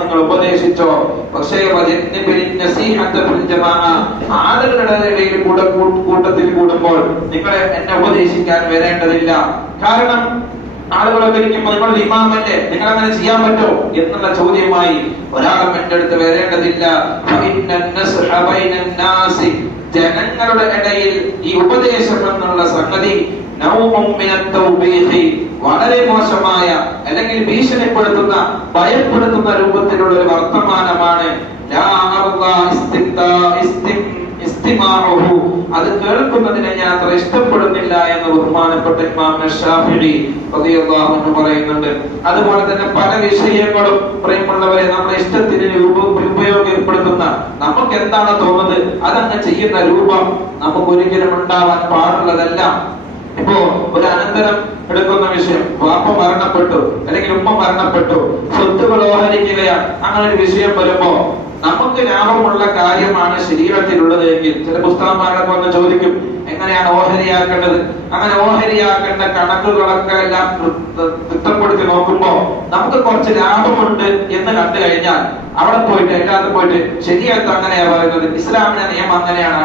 നിങ്ങൾ ഉപദേശിച്ചോ, പക്ഷേ ആളുകളുടെ ഇടയിൽ കൂട്ടത്തിൽ കൂടുമ്പോൾ നിങ്ങൾ എന്നെ ഉപദേശിക്കാൻ വരേണ്ടതില്ല. കാരണം ആളുകളൊക്കെ ഇരിക്കുമ്പോൾ നിങ്ങൾ ഇമാമല്ലേ, നിങ്ങൾ അങ്ങനെ ചെയ്യാൻ പറ്റോ എന്നുള്ള ചോദ്യമായി ഒരാളും എന്റെ അടുത്ത് വരേണ്ടതില്ല. ജനങ്ങളുടെ ഇടയിൽ ഈ ഉപദേശം എന്നുള്ള സംഗതി വളരെ മോശമായ അല്ലെങ്കിൽ ഭീഷണിപ്പെടുത്തുന്ന ഭയപ്പെടുത്തുന്ന രൂപത്തിലുള്ള ഒരു വർത്തമാനമാണ്. അത് കേൾക്കുന്നതിനെ ഞാൻ അത്ര ഇഷ്ടപ്പെടുന്നില്ല എന്ന് ബഹുമാനപ്പെട്ട ഇമാം ശാഫിഈ റളിയല്ലാഹു അൻഹു പറയുന്നുണ്ട്. അതുപോലെ തന്നെ പല വിഷയങ്ങളും പ്രിയമുള്ളവരെ നമ്മുടെ ഇഷ്ടത്തിന് ഉപയോഗപ്പെടുത്തുന്ന, നമുക്ക് എന്താണ് തോന്നുന്നത് അതങ്ങ് ചെയ്യുന്ന രൂപം നമുക്ക് ഒരിക്കലും ഉണ്ടാവാൻ പാടുള്ളതല്ല. ഇപ്പോ ഒരു അനന്തരം എടുക്കുന്ന വിഷയം, വാപ്പ മരണപ്പെട്ടു അല്ലെങ്കിൽ ഉമ്മ മരണപ്പെട്ടു, സ്വത്തുകൾ ഓഹരിക്കുകയാണ്, അങ്ങനെ ഒരു വിഷയം വരുമ്പോ നമുക്ക് ലാഭമുള്ള കാര്യമാണ് ശരീരത്തിലുള്ളത് എങ്കിൽ ചില പുസ്തകന്മാരൊക്കെ വന്ന് ചോദിക്കും എങ്ങനെയാണ് ഓഹരിയാക്കേണ്ടത്. അങ്ങനെ ഓഹരിയാക്കേണ്ട കണക്കുകളൊക്കെ എല്ലാം തിട്ടപ്പെടുത്തി നോക്കുമ്പോ നമുക്ക് കുറച്ച് ലാഭമുണ്ട് എന്ന് കണ്ടു കഴിഞ്ഞാൽ അവിടെ പോയിട്ട് എല്ലാത്തും പോയിട്ട് ശരിയായിട്ട് അങ്ങനെയാ പറയുന്നത്, ഇസ്ലാമിന്റെ നിയമം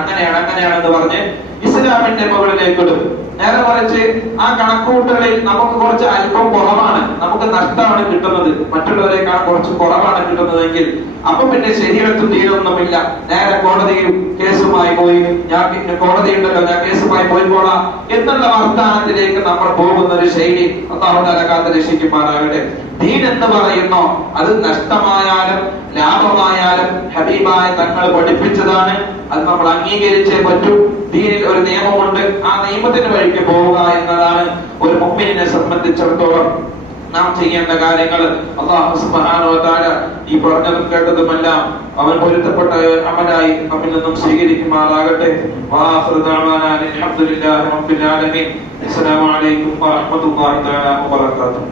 അങ്ങനെയാണെന്ന് പറഞ്ഞ് ഇസ്ലാമിന്റെ മുകളിലേക്ക് ഇടും. നേരെ മറിച്ച് ആ കണക്കൂട്ടലിൽ നമുക്ക് കുറച്ച് അല്പം കുറവാണ്, നമുക്ക് നഷ്ടമാണ് കിട്ടുന്നത്, മറ്റുള്ളവരെക്കാൾ കുറച്ച് കുറവാണ് കിട്ടുന്നതെങ്കിൽ അപ്പൊ പിന്നെ ശരീരത്ത് തീരൊന്നുമില്ല, നേരെ കോടതിയിൽ കേസുമായി പോയി, ഞാൻ പിന്നെ കോടതി ഉണ്ടല്ലോ ഞാൻ കേസുമായി പോയിക്കോളാം എന്നുള്ള വർത്തമാനത്തിലേക്ക് നമ്മൾ പോകുന്ന ഒരു ശൈലി അല്ലാഹു തആല കാത്ത് രക്ഷിക്കുമാറാകട്ടെ. ദീൻ എന്ന് പറയുന്നോ അത് നഷ്ടമായാലും ലാഭമായാലും ഹബീബായ തങ്ങൾ പഠിപ്പിച്ചതാണ്, അത് നമ്മൾ അംഗീകരിച്ചേ പറ്റൂ. ദീനിൽ ഒരു നിയമമുണ്ട്, ആ നിയമത്തിന് വഴിക്ക് പോവുക എന്നതാണ് ഒരു മുഅ്മിനിനെ സംബന്ധിച്ചിടത്തോളം നാം ചെയ്യേണ്ട കാര്യങ്ങൾ. അല്ലാഹു സുബ്ഹാനഹു വ തആല ഈ പറഞ്ഞതും കേട്ടതുമെല്ലാം അവൻ പൊരുത്തപ്പെട്ട അമലായി നമ്മിൽ നിന്നും സ്വീകരിക്കുമാറാകട്ടെ. വആഖിറു ദഅവാനാ അൽഹംദുലില്ലാഹി റബ്ബിൽ ആലമീൻ. അസ്സലാമു അലൈക്കും വറഹ്മത്തുള്ളാഹി തആല വബറകാതുഹു.